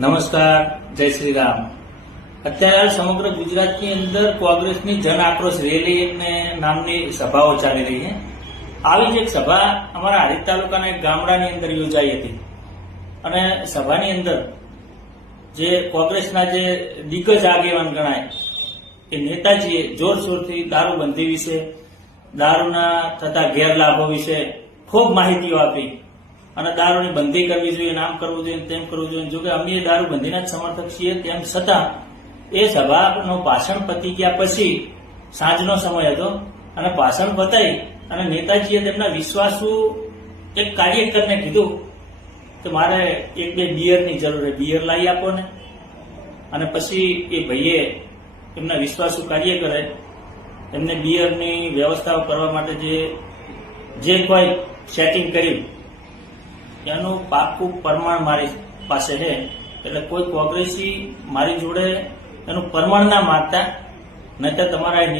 નમસ્કાર, જય શ્રી રામ. અત્યારે સમગ્ર ગુજરાતની અંદર કોંગ્રેસની જન આક્રોશ રેલી નામની સભાઓ ચાલી રહી છે. આવી જ એક સભા અમારા હારીજ તાલુકાના એક ગામડાની અંદર યોજાઈ હતી અને સભાની અંદર જે કોંગ્રેસના જે દિગ્ગજ આગેવાન ગણાય કે નેતાજીએ જોરશોરથી દારૂબંધી વિશે, દારૂના થતા ગેરલાભો વિશે ખૂબ માહિતીઓ આપી અને દારૂની બંધી કરવી જોઈએ, નામ કરવું જોઈએ, તેમ કરવું જોઈએ. જોકે અમે દારૂબંધીના જ સમર્થક છીએ, તેમ છતાં એ સભાનો ભાષણ પતી ગયા પછી સાંજનો સમય હતો અને ભાષણ પતાઈ અને નેતાજીએ તેમના વિશ્વાસુ એક કાર્યકરને કીધું કે મારે એક બે બિયરની જરૂર છે, બિયર લાવી આપો ને. અને પછી એ ભાઈએ એમના વિશ્વાસુ કાર્યકરે એમને બિયરની વ્યવસ્થાઓ કરવા માટે જે કોઈ સેટિંગ કર્યું એનું પાક્કું પ્રમાણ મારી પાસે છે. એટલે કોઈ કોંગ્રેસી મારી જોડે એનું પ્રમાણ ના માંગતા, નહીતર તમારા